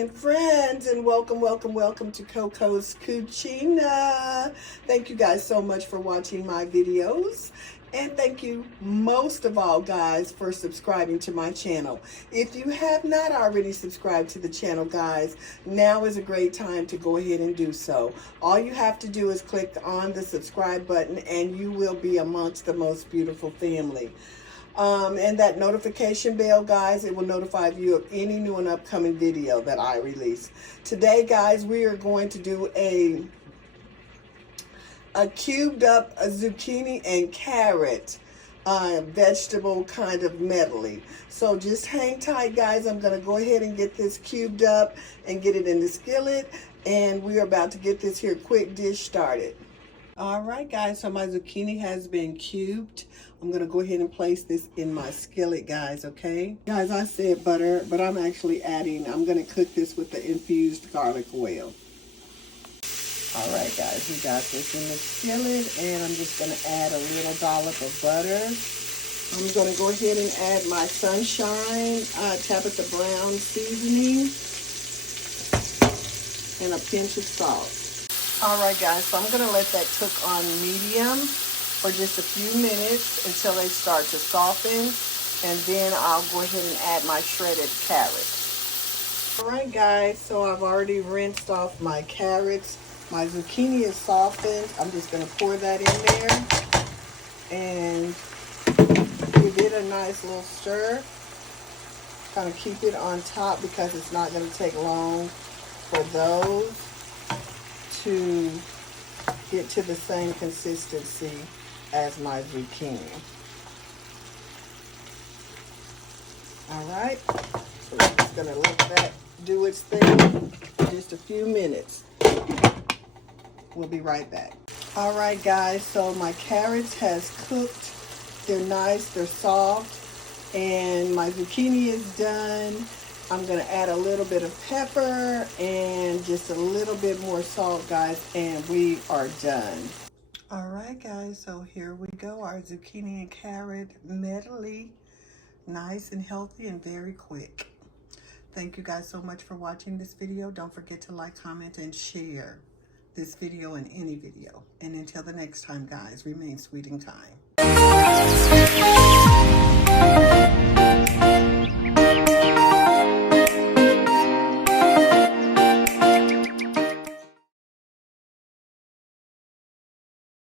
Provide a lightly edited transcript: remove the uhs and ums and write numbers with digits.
family and friends, and welcome to Coco's Cucina. Thank you guys so much for watching my videos, and thank you most of all, guys, for subscribing to my channel. If you have not already subscribed to the channel, guys, now is a great time to go ahead and do so. All you have to do is click on the subscribe button and you will be amongst the most beautiful family. And that notification bell, guys, it will notify you of any new and upcoming video that I release. Today, guys, we are going to do a cubed up zucchini and carrot vegetable kind of medley. So just hang tight, guys. I'm going to go ahead and get this cubed up and get it in the skillet, and we are about to get this here quick dish started. All right, guys, so my zucchini has been cubed. I'm going to go ahead and place this in my skillet, guys, okay? Guys, I said butter, but I'm actually I'm going to cook this with the infused garlic oil. All right, guys, we got this in the skillet, and I'm just going to add a little dollop of butter. I'm going to go ahead and add my Sunshine Tabitha Brown seasoning and a pinch of salt. All right, guys, so I'm going to let that cook on medium for just a few minutes until they start to soften, and then I'll go ahead and add my shredded carrots. All right, guys, so I've already rinsed off my carrots. My zucchini is softened. I'm just going to pour that in there and give it a nice little stir. Kind of keep it on top because it's not going to take long for those to get to the same consistency as my zucchini. All right, so we're just gonna let that do its thing for just a few minutes. We'll be right back. All right, guys, so my carrots has cooked. They're nice, they're soft, and my zucchini is done. I'm going to add a little bit of pepper and just a little bit more salt, guys, and we are done. All right, guys, so here we go. Our zucchini and carrot medley. Nice and healthy and very quick. Thank you guys so much for watching this video. Don't forget to like, comment, and share this video and any video. And until the next time, guys, remain sweet in time.